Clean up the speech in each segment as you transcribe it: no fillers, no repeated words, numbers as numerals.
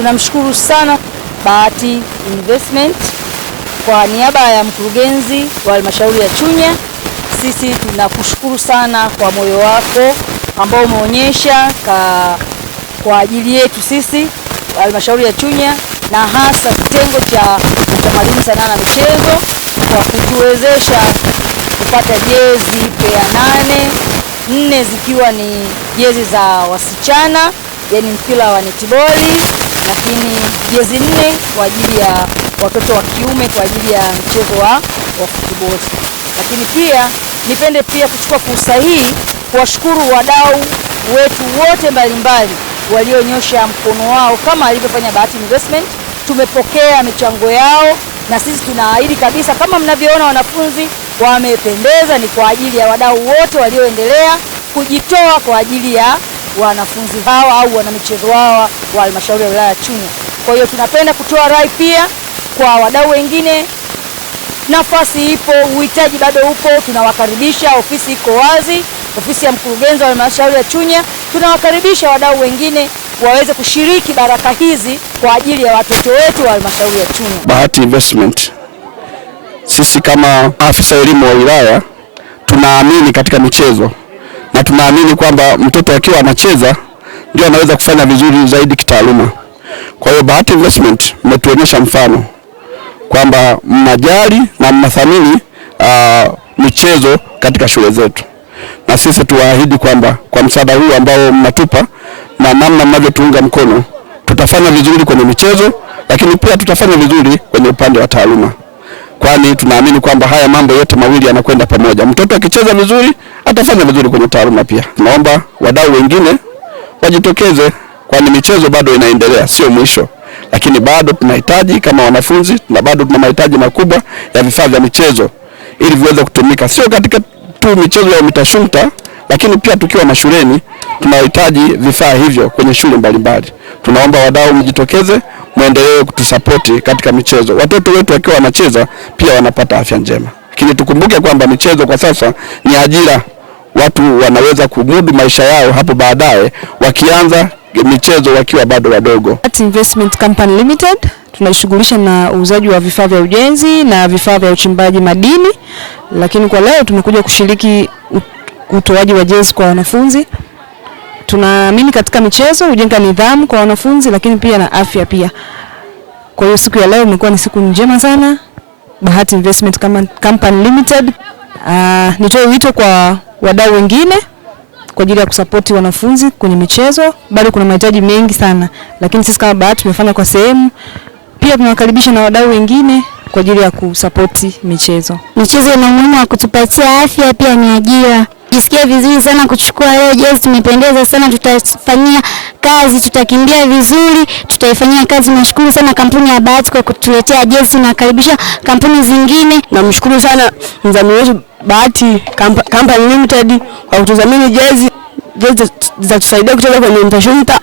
Tunamshukuru sana Bahati Investment kwa niaba ya mkurugenzi wa halmashauri ya Chunya. Sisi tunakushukuru sana kwa moyo wako ambao umeonyesha kwa ajili yetu sisi halmashauri ya Chunya, na hasa kitengo cha utamaduni, sanaa na michezo kwa kutuwezesha kupata jezi pea 4 zikiwa ni jezi za wasichana, yani mpira wa netiboli, lakini jezi 4 kwa ajili ya watoto wa kiume kwa ajili ya mchezo wa football. Lakini pia nipende pia kuchukua fursa hii kuwashukuru wadau wetu wote mbalimbali walionyosha mkono wao kama alivyofanya Bahati Investment. Tumepokea michango yao na sisi tunaahidi kabisa, kama mnavyoona wanafunzi wamependeza, ni kwa ajili ya wadau wote walioendelea kujitoa kwa ajili ya wanafunzi hawa au wanamichezo hawa wa halmashauri ya wilaya ya Chunya. Kwa hiyo tunapenda kutoa rai pia kwa wadau wengine, nafasi ipo, uhitaji bado upo, tunawakaribisha. Ofisi iko wazi, ofisi ya mkurugenzi wa halmashauri ya Chunya. Tunawakaribisha wadau wengine waweze kushiriki baraka hizi kwa ajili ya watoto wetu wa halmashauri ya Chunya. Bahati Investment, sisi kama afisa elimu wa wilaya tunaamini katika michezo na tunaamini kwamba mtoto akiwa anacheza ndio anaweza kufanya vizuri zaidi kitaaluma. Kwa hiyo Bahati Investment mmetuonyesha mfano kwamba mnajali na mnathamini michezo katika shule zetu, na sisi tuwaahidi kwamba kwa msaada huu ambao mnatupa na namna mnavyotuunga mkono, tutafanya vizuri kwenye michezo, lakini pia tutafanya vizuri kwenye upande wa taaluma, kwani tunaamini kwamba haya mambo yote mawili yanakwenda pamoja. Mtoto akicheza vizuri atafanya vizuri kwenye taaluma pia. Tunaomba wadau wengine wajitokeze, kwani michezo bado inaendelea, sio mwisho, lakini bado tunahitaji kama wanafunzi, na bado tuna mahitaji makubwa ya vifaa vya michezo ili viweze kutumika sio katika tu michezo ya mitashumta, lakini pia tukiwa mashuleni tunahitaji vifaa hivyo kwenye shule mbalimbali. Tunaomba wadau mjitokeze, muendelee kutusapoti katika michezo. Watoto wetu wakiwa wanacheza pia wanapata afya njema. Lakini tukumbuke kwamba michezo kwa sasa ni ajira. Watu wanaweza kumudu maisha yao hapo baadaye wakianza michezo wakiwa bado wadogo. Bahati Investment Company Limited tunajishughulisha na uuzaji wa vifaa vya ujenzi na vifaa vya uchimbaji madini, lakini kwa leo tumekuja kushiriki utoaji wa jezi kwa wanafunzi. Tunaamini katika michezo hujenga nidhamu kwa wanafunzi, lakini pia na afya pia. Kwa hiyo siku ya leo imekuwa ni siku njema sana. Bahati Investment Company Limited, nitoe wito kwa wadau wengine kwa ajili ya kusapoti wanafunzi kwenye michezo. Bado kuna mahitaji mengi sana, lakini sisi kama Bahati tumefanya kwa sehemu. Pia tunawakaribisha na wadau wengine kwa ajili ya kusapoti michezo. Michezo ina umuhimu wa kutupatia afya, pia ni ajira. Jisikia vizuri sana kuchukua leo jezi, tumependeza sana, tutafanyia kazi, tutakimbia vizuri, tutaifanyia kazi. Nashukuru sana kampuni ya Bahati kwa kutuletea jezi, na karibisha kampuni zingine. Namshukuru sana mdhamini wetu Bahati Company Limited kwa kutudhamini jezi zitatusaidia kucheza kwenye mtashumta.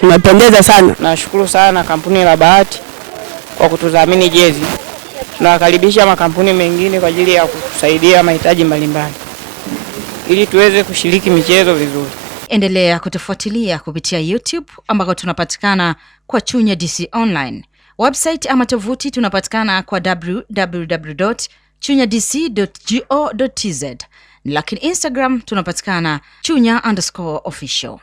Tunapendeza sana. Nashukuru sana kampuni la Bahati kwa kutudhamini jezi. Tunawakaribisha makampuni mengine kwa ajili ya kutusaidia mahitaji mbalimbali ili tuweze kushiriki michezo vizuri. Endelea kutufuatilia kupitia YouTube ambako tunapatikana kwa Chunya DC Online. Website ama tovuti tunapatikana kwa www.chunyadc.go.tz. Lakini Instagram tunapatikana Chunya_official.